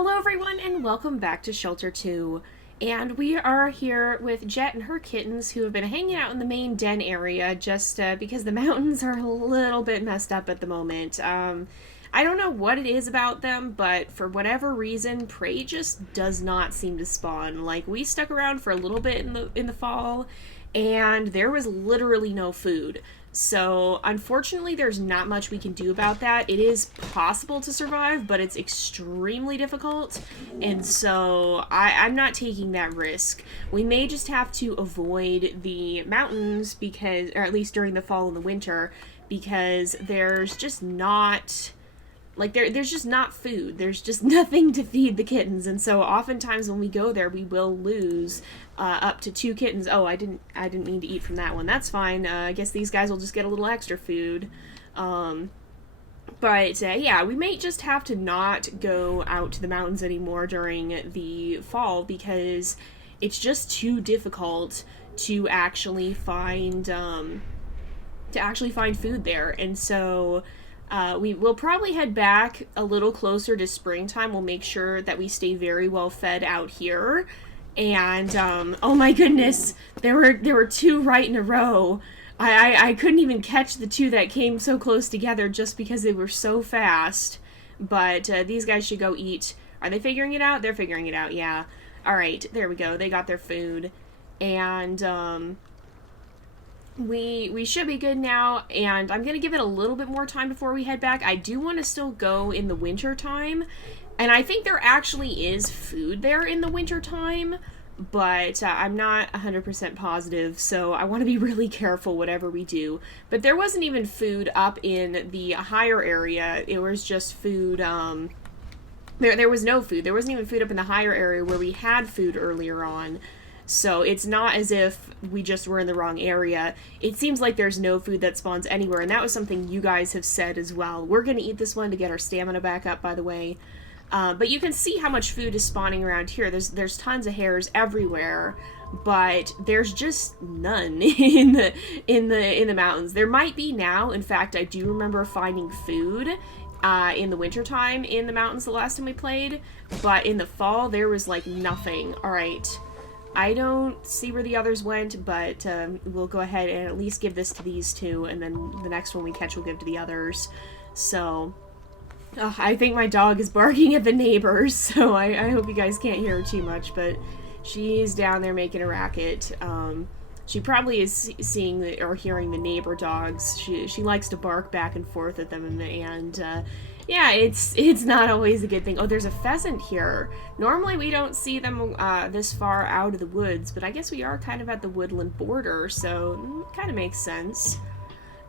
Hello everyone and welcome back to Shelter 2. And we are here with Jet and her kittens who have been hanging out in the main den area just because the mountains are a little bit messed up at the moment. I don't know what it is about them, but for whatever reason, prey just does not seem to spawn. Like, we stuck around for a little bit in the fall, and there was literally no food. So, unfortunately, there's not much we can do about that. It is possible to survive, but it's extremely difficult, and so I'm not taking that risk. We may just have to avoid the mountains because, or at least during the fall and the winter, because there's just not... Like, there's just not food. There's just nothing to feed the kittens, and so oftentimes when we go there, we will lose up to 2 kittens. Oh, I didn't mean to eat from that one. That's fine. I guess these guys will just get a little extra food. Yeah, we may just have to not go out to the mountains anymore during the fall because it's just too difficult to actually find food there, and so. We will probably head back a little closer to springtime. We'll make sure that we stay very well fed out here. And, oh my goodness, there were 2 right in a row. I couldn't even catch the 2 that came so close together just because they were so fast. But, these guys should go eat. Are they figuring it out? They're figuring it out, yeah. Alright, there we go. They got their food. And, we should be good now, and I'm gonna give it a little bit more time before we head back. I do want to still go in the winter time, and I think there actually is food there in the winter time, but I'm not 100% positive, so I want to be really careful whatever we do. But there wasn't even food up in the higher area. It was just food, there was no food. There wasn't even food up in the higher area where we had food earlier on. So it's not as if we just were in the wrong area. It seems like there's no food that spawns anywhere, and that was something you guys have said as well. We're going to eat this one to get our stamina back up, by the way. But you can see how much food is spawning around here. There's tons of hares everywhere, but there's just none in the mountains. There might be now. In fact, I do remember finding food in the wintertime in the mountains the last time we played, but in the fall there was like nothing. All right. I don't see where the others went, but we'll go ahead and at least give this to these 2, and then the next one we catch we'll give to the others. So, I think my dog is barking at the neighbors, so I hope you guys can't hear her too much, but she's down there making a racket. She probably is seeing or hearing the neighbor dogs. She likes to bark back and forth at them, and yeah, it's not always a good thing. Oh, there's a pheasant here. Normally we don't see them this far out of the woods, but I guess we are kind of at the woodland border, so it kind of makes sense.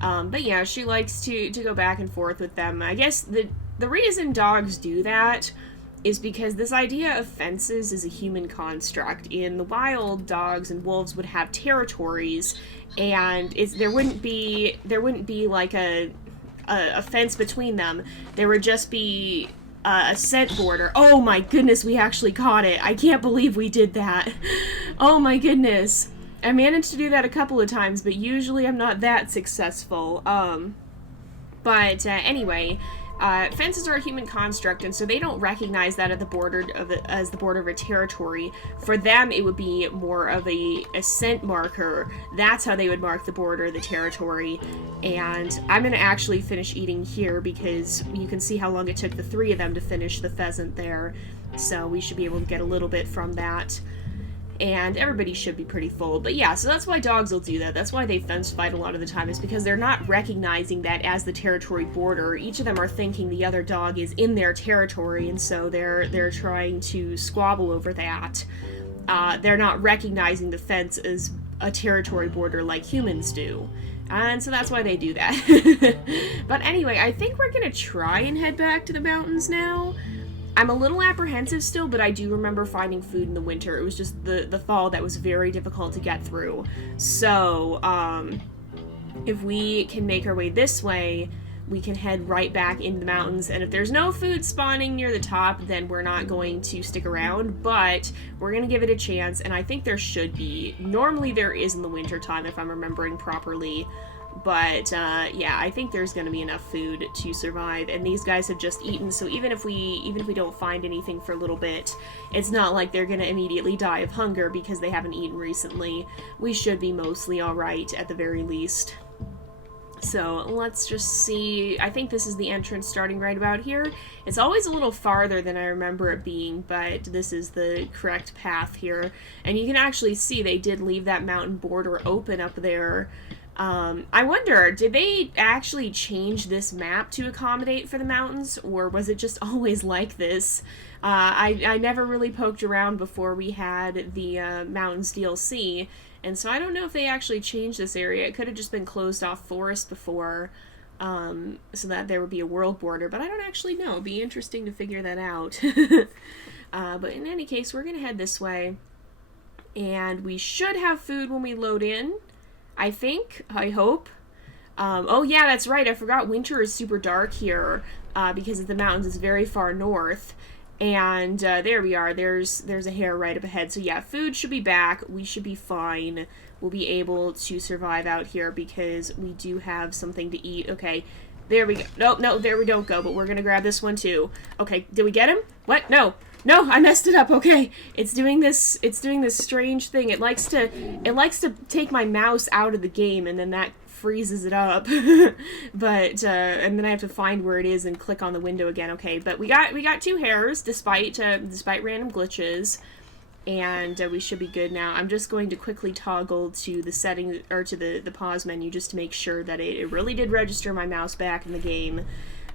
But yeah, she likes to go back and forth with them. I guess the reason dogs do that is because this idea of fences is a human construct. In the wild, dogs and wolves would have territories, and there wouldn't be like a fence between them. There would just be a scent border. Oh my goodness, we actually caught it. I can't believe we did that. Oh my goodness. I managed to do that a couple of times, but usually I'm not that successful. Anyway, fences are a human construct, and so they don't recognize that at the border as the border of a territory. For them, it would be more of a scent marker. That's how they would mark the border, the territory. And I'm going to actually finish eating here because you can see how long it took the 3 of them to finish the pheasant there. So we should be able to get a little bit from that. And everybody should be pretty full. But yeah, so that's why dogs will do that. That's why they fence fight a lot of the time, is because they're not recognizing that as the territory border. Each of them are thinking the other dog is in their territory, and so they're trying to squabble over that. They're not recognizing the fence as a territory border like humans do. And so that's why they do that. But anyway, I think we're gonna try and head back to the mountains now. I'm a little apprehensive still, but I do remember finding food in the winter. It was just the fall that was very difficult to get through. So, if we can make our way this way, we can head right back into the mountains. And if there's no food spawning near the top, then we're not going to stick around, but we're going to give it a chance, and I think there should be. Normally there is in the winter time, if I'm remembering properly. But, yeah, I think there's gonna be enough food to survive, and these guys have just eaten, so even if we don't find anything for a little bit, it's not like they're gonna immediately die of hunger because they haven't eaten recently. We should be mostly alright, at the very least. So, let's just see. I think this is the entrance starting right about here. It's always a little farther than I remember it being, but this is the correct path here. And you can actually see they did leave that mountain border open up there. I wonder, did they actually change this map to accommodate for the mountains, or was it just always like this? I never really poked around before we had the Mountains DLC, and so I don't know if they actually changed this area. It could have just been closed off forest before, so that there would be a world border, but I don't actually know. It'd be interesting to figure that out. But in any case, we're going to head this way, and we should have food when we load in. I think. I hope. Oh yeah, that's right. I forgot winter is super dark here because the mountains is very far north. And there we are. There's a hare right up ahead. So yeah, food should be back. We should be fine. We'll be able to survive out here because we do have something to eat. Okay, there we go. No, there we don't go. But we're going to grab this one too. Okay, did we get him? What? No, I messed it up. Okay, it's doing this strange thing. It likes to take my mouse out of the game, and then that freezes it up. But and then I have to find where it is and click on the window again. Okay, but we got 2 hares despite random glitches, and we should be good now. I'm just going to quickly toggle to the settings, or to the pause menu, just to make sure that it really did register my mouse back in the game,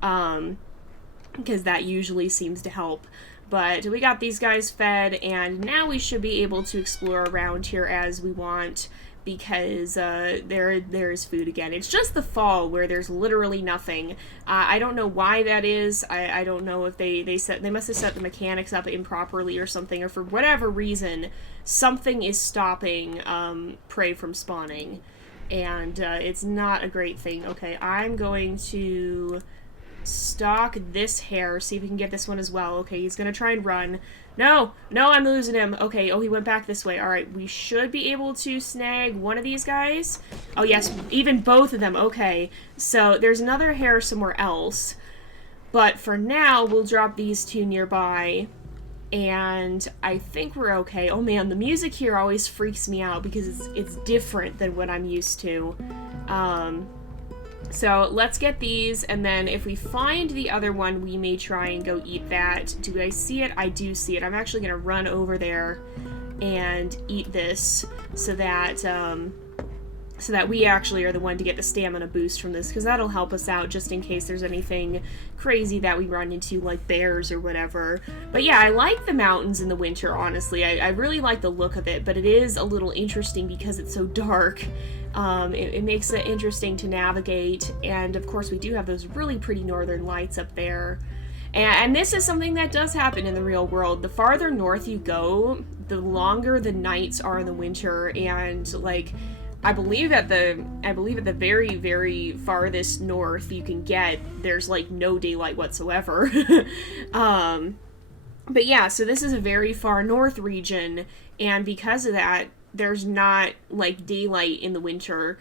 because that usually seems to help. But we got these guys fed, and now we should be able to explore around here as we want, because there is food again. It's just the fall where there's literally nothing. I don't know why that is. I don't know if they must have set the mechanics up improperly or something, or for whatever reason, something is stopping prey from spawning, and it's not a great thing. Okay, I'm going to stalk this hare, see if we can get this one as well. Okay, he's gonna try and run. No, I'm losing him. Okay, oh, he went back this way. Alright, we should be able to snag one of these guys. Oh, yes, even both of them. Okay, so there's another hare somewhere else. But for now, we'll drop these 2 nearby. And I think we're okay. Oh, man, the music here always freaks me out because it's different than what I'm used to. So let's get these, and then if we find the other one, we may try and go eat that. Do I see it? I do see it. I'm actually going to run over there and eat this so that we actually are the one to get the stamina boost from this, because that'll help us out just in case there's anything crazy that we run into, like bears or whatever. But yeah, I like the mountains in the winter, honestly. I really like the look of it, but it is a little interesting because it's so dark. It makes it interesting to navigate, and of course we do have those really pretty northern lights up there. And this is something that does happen in the real world. The farther north you go, the longer the nights are in the winter, and like I believe at the very, very farthest north you can get, there's like no daylight whatsoever. But yeah, so this is a very far north region, and because of that, there's not like daylight in the winter.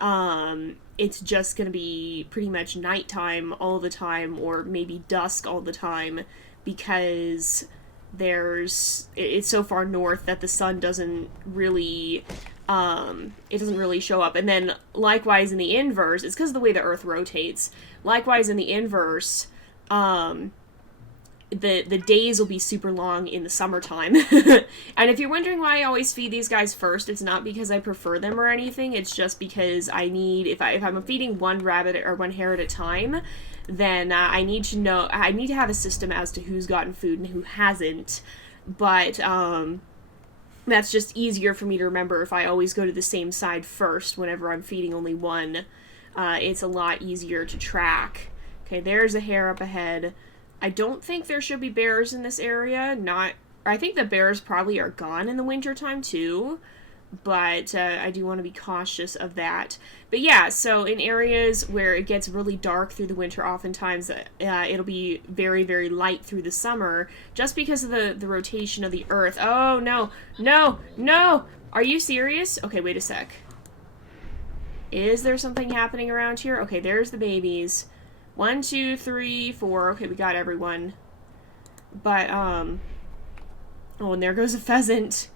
It's just gonna be pretty much nighttime all the time, or maybe dusk all the time, because it's so far north that the sun doesn't really show up. And then likewise in the inverse, it's because of the way the earth rotates. Likewise in the inverse, the days will be super long in the summertime. And if you're wondering why I always feed these guys first, it's not because I prefer them or anything. It's just because I need, if I'm feeding one rabbit or one hare at a time, then I need to have a system as to who's gotten food and who hasn't. But that's just easier for me to remember if I always go to the same side first whenever I'm feeding only one. It's a lot easier to track. Okay, there's a hare up ahead. I don't think there should be bears in this area. I think the bears probably are gone in the wintertime too, but I do want to be cautious of that. But yeah, so in areas where it gets really dark through the winter, oftentimes it'll be very, very light through the summer, just because of the rotation of the earth. Oh, no! Are you serious? Okay, wait a sec. Is there something happening around here? Okay, there's the babies. 1, 2, 3, 4. Okay, we got everyone. But, oh, and there goes a pheasant.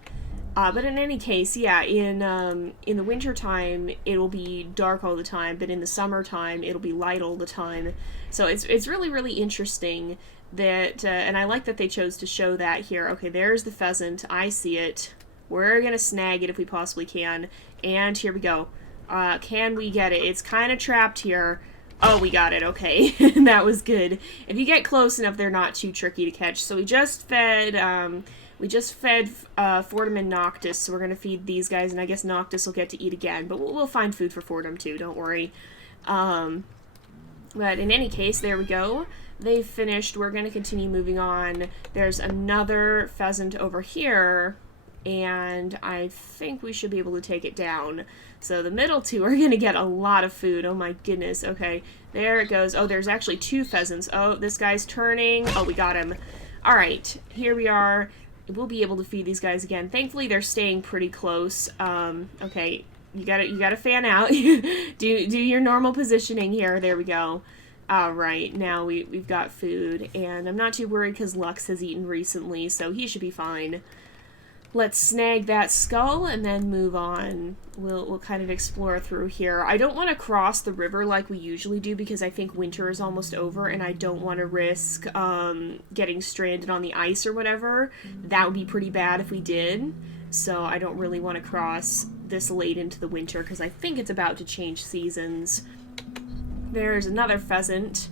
But in any case, yeah, in the wintertime, it'll be dark all the time, but in the summertime, it'll be light all the time. So it's really, really interesting that, and I like that they chose to show that here. Okay, there's the pheasant. I see it. We're gonna snag it if we possibly can. And here we go. Can we get it? It's kind of trapped here. Oh, we got it. Okay. That was good. If you get close enough, they're not too tricky to catch. So we just fed Fortum and Noctis, so we're going to feed these guys, and I guess Noctis will get to eat again, but we'll find food for Fortum too, don't worry. But in any case, there we go. They've finished. We're going to continue moving on. There's another pheasant over here, and I think we should be able to take it down. So the middle two are going to get a lot of food. Oh my goodness. Okay, there it goes. Oh, there's actually 2 pheasants. Oh, this guy's turning. Oh, we got him. All right, here we are. We'll be able to feed these guys again. Thankfully, they're staying pretty close. Okay, you gotta fan out. do your normal positioning here. There we go. All right, now we've got food, and I'm not too worried because Lux has eaten recently, so he should be fine. Let's snag that skull and then move on. We'll kind of explore through here. I don't want to cross the river like we usually do because I think winter is almost over and I don't want to risk getting stranded on the ice or whatever. That would be pretty bad if we did. So I don't really want to cross this late into the winter because I think it's about to change seasons. There's another pheasant.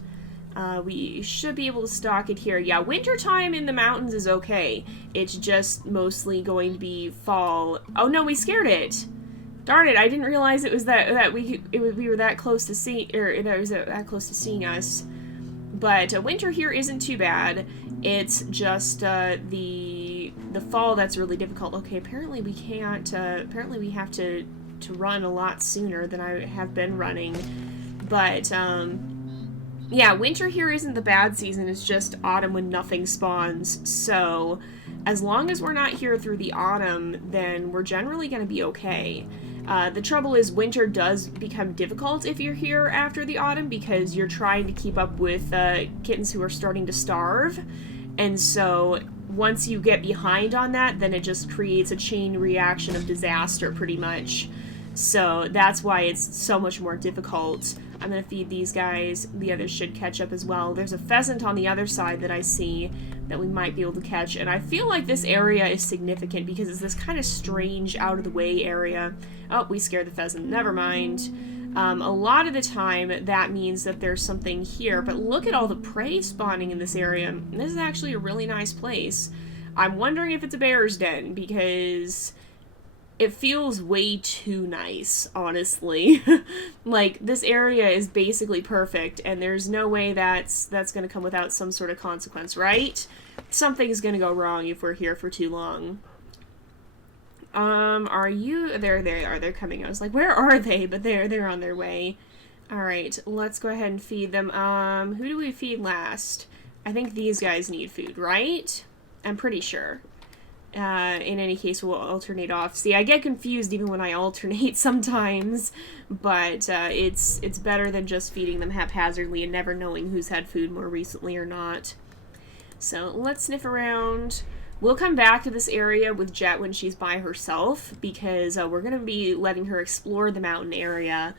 We should be able to stalk it here. Yeah, wintertime in the mountains is okay. It's just mostly going to be fall. Oh no, we scared it. Darn it! I didn't realize it was we were that close to seeing, or that it was that close to seeing us. But winter here isn't too bad. It's just the fall that's really difficult. Okay, apparently we can't. Apparently we have to run a lot sooner than I have been running. But yeah, winter here isn't the bad season, it's just autumn when nothing spawns, so as long as we're not here through the autumn, then we're generally going to be okay. The trouble is winter does become difficult if you're here after the autumn because you're trying to keep up with kittens who are starting to starve, and so once you get behind on that, then it just creates a chain reaction of disaster pretty much. So that's why it's so much more difficult. I'm going to feed these guys. The others should catch up as well. There's a pheasant on the other side that I see that we might be able to catch. And I feel like this area is significant because it's this kind of strange, out-of-the-way area. Oh, we scared the pheasant. Never mind. A lot of the time, that means that there's something here. But look at all the prey spawning in this area. This is actually a really nice place. I'm wondering if it's a bear's den because it feels way too nice, honestly. Like, this area is basically perfect, and there's no way that's gonna come without some sort of consequence, right? Something's gonna go wrong if we're here for too long. Are you... There they are, they're coming. I was like, where are they? But they're on their way. Alright, let's go ahead and feed them. Who do we feed last? I think these guys need food, right? I'm pretty sure. In any case, we'll alternate off. See, I get confused even when I alternate sometimes, but it's better than just feeding them haphazardly and never knowing who's had food more recently or not. So let's sniff around. We'll come back to this area with Jet when she's by herself, because we're going to be letting her explore the mountain area,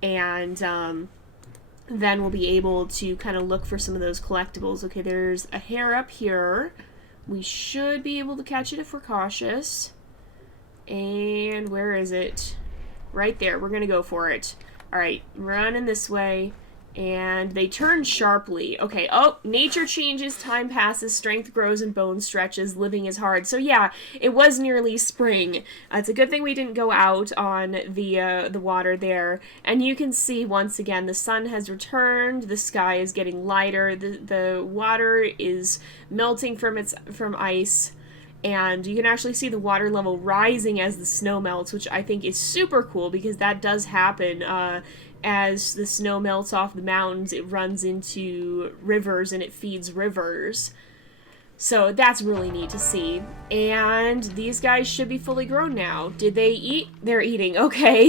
and then we'll be able to kind of look for some of those collectibles. Okay, there's a hare up here. We should be able to catch it if we're cautious. And where is it? Right there. We're going to go for it. Alright, running this way. And they turn sharply. Okay, oh, nature changes, time passes, strength grows, and bone stretches, living is hard. So yeah, it was nearly spring. It's a good thing we didn't go out on the water there. And you can see, once again, the sun has returned, the sky is getting lighter, the water is melting from ice, and you can actually see the water level rising as the snow melts, which I think is super cool, because that does happen. As the snow melts off the mountains, it runs into rivers and it feeds rivers. So that's really neat to see. And these guys should be fully grown now. Did they eat? They're eating. Okay.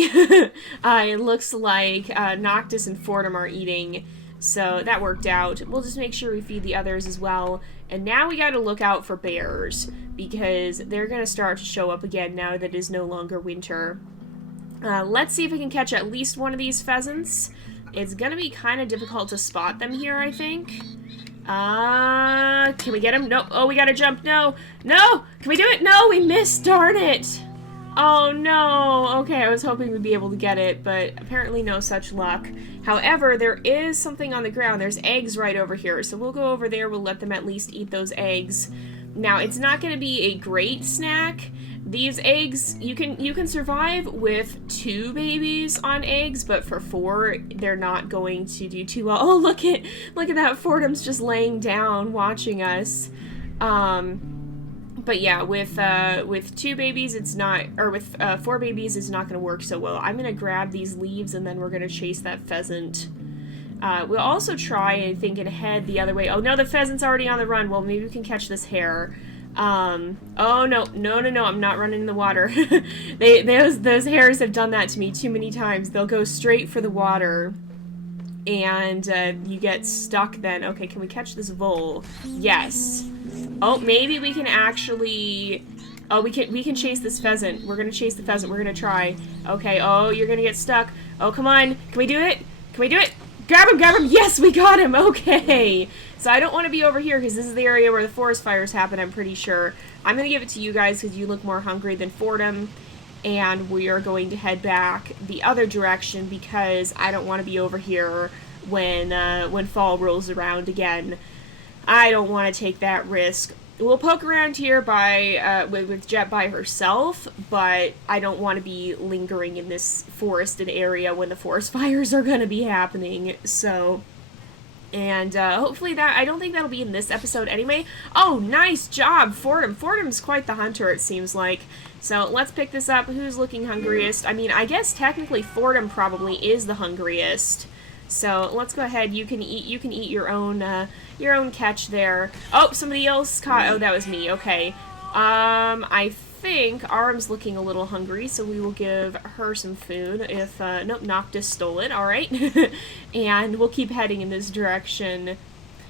It looks like Noctis and Fordham are eating. So that worked out. We'll just make sure we feed the others as well. And now we got to look out for bears, because they're going to start to show up again now that it is no longer winter. Let's see if we can catch at least one of these pheasants. It's going to be kind of difficult to spot them here, I think. Can we get him? No. Oh, we gotta jump. No. No! Can we do it? No, we missed. Darn it. Oh, no. Okay, I was hoping we'd be able to get it, but apparently no such luck. However, there is something on the ground. There's eggs right over here, so we'll go over there. We'll let them at least eat those eggs. Now, it's not going to be a great snack. These eggs, you can survive with 2 babies on eggs, but for 4, they're not going to do too well. Oh, look at that. Fordham's just laying down watching us. But yeah, with 2 babies, it's not, or with 4 babies, it's not going to work so well. I'm going to grab these leaves, and then we're going to chase that pheasant. We'll also try, I think, and head the other way. Oh, no, the pheasant's already on the run. Well, maybe we can catch this hare. Oh, no, I'm not running in the water. Those hares have done that to me too many times. They'll go straight for the water, and you get stuck then. Okay, can we catch this vole? Yes. Oh, maybe we can actually... Oh, we can chase this pheasant. We're gonna chase the pheasant. We're gonna try. Okay, oh, you're gonna get stuck. Oh, come on. Can we do it? Can we do it? Grab him, grab him! Yes, we got him! Okay! So I don't want to be over here, because this is the area where the forest fires happen, I'm pretty sure. I'm going to give it to you guys, because you look more hungry than Fordham. And we are going to head back the other direction, because I don't want to be over here when fall rolls around again. I don't want to take that risk. We'll poke around here with Jet by herself, but I don't want to be lingering in this forested area when the forest fires are going to be happening, so... And hopefully I don't think that'll be in this episode anyway. Oh, nice job, Fordham. Fordham's quite the hunter, it seems like. So let's pick this up. Who's looking hungriest? I mean, I guess technically Fordham probably is the hungriest. So let's go ahead. You can eat your own catch there. Oh, somebody else caught. Oh, that was me. Okay. I think Arm's looking a little hungry, so we will give her some food. If nope, Noctis stole it. All right, and we'll keep heading in this direction.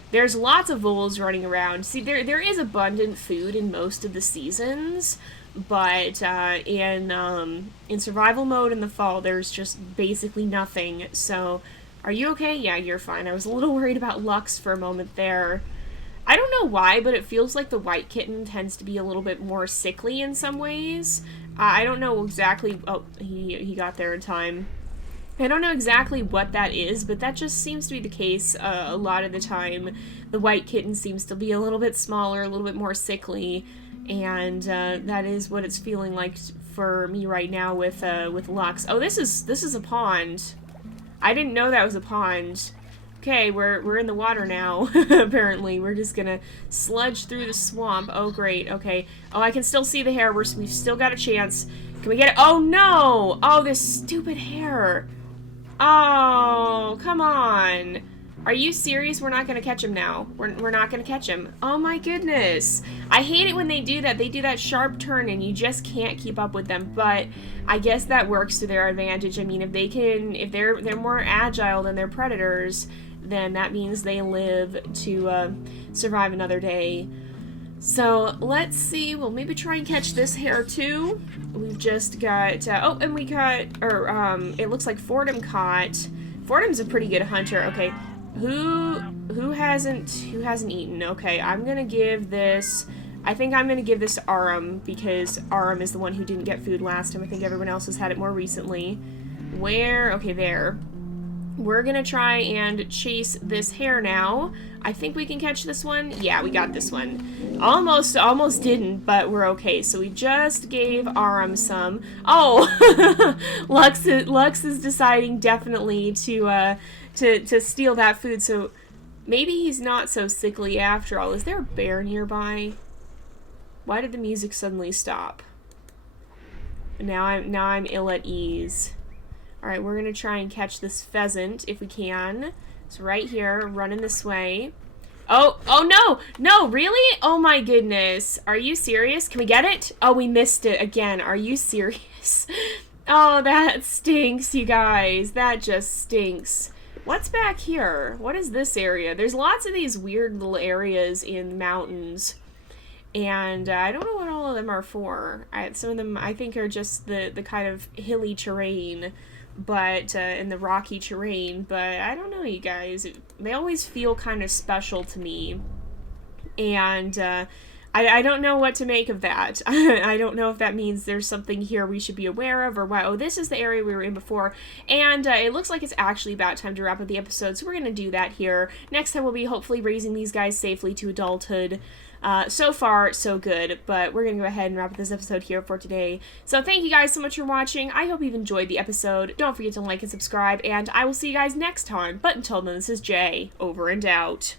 There's lots of voles running around. See, there is abundant food in most of the seasons, but in survival mode in the fall, there's just basically nothing. So. Are you okay? Yeah, you're fine. I was a little worried about Lux for a moment there. I don't know why, but it feels like the white kitten tends to be a little bit more sickly in some ways. I don't know exactly... Oh, he got there in time. I don't know exactly what that is, but that just seems to be the case a lot of the time. The white kitten seems to be a little bit smaller, a little bit more sickly, and that is what it's feeling like for me right now with Lux. Oh, this is a pond. I didn't know that was a pond. Okay, we're in the water now, apparently. We're just gonna sludge through the swamp. Oh, great. Okay. Oh, I can still see the hare. We've still got a chance. Can we get it? Oh, no! Oh, this stupid hare. Oh, come on. Are you serious? We're not gonna catch him now. We're not gonna catch him. Oh, my goodness. I hate it when they do that. They do that sharp turn, and you just can't keep up with them, but... I guess that works to their advantage. I mean, if they're more agile than their predators, then that means they live to survive another day. So let's see. We'll maybe try and catch this hare too. We've just got oh, and we caught, or it looks like Fordham caught. Fordham's a pretty good hunter. Okay, who hasn't eaten? Okay, I'm gonna give this. I think I'm going to give this to Aram, because Aram is the one who didn't get food last time. I think everyone else has had it more recently. Where? Okay, there. We're going to try and chase this hare now. I think we can catch this one. Yeah, we got this one. Almost didn't, but we're okay. So we just gave Aram some. Oh! Lux is deciding definitely to steal that food, so maybe he's not so sickly after all. Is there a bear nearby? Why did the music suddenly stop? Now I'm ill at ease. Alright, we're gonna try and catch this pheasant if we can. It's right here, running this way. Oh no! No, really? Oh my goodness. Are you serious? Can we get it? Oh, we missed it again. Are you serious? Oh, that stinks, you guys. That just stinks. What's back here? What is this area? There's lots of these weird little areas in mountains. And I don't know what all of them are for. Some of them I think are just the kind of hilly terrain, but and the rocky terrain. But I don't know, you guys. They always feel kind of special to me, and I don't know what to make of that. I don't know if that means there's something here we should be aware of, or what. Oh, this is the area we were in before, and it looks like it's actually about time to wrap up the episode, so we're gonna do that here. Next time we'll be hopefully raising these guys safely to adulthood. So far, so good, but we're gonna go ahead and wrap up this episode here for today. So thank you guys so much for watching. I hope you've enjoyed the episode. Don't forget to like and subscribe, and I will see you guys next time. But until then, this is Jay, over and out.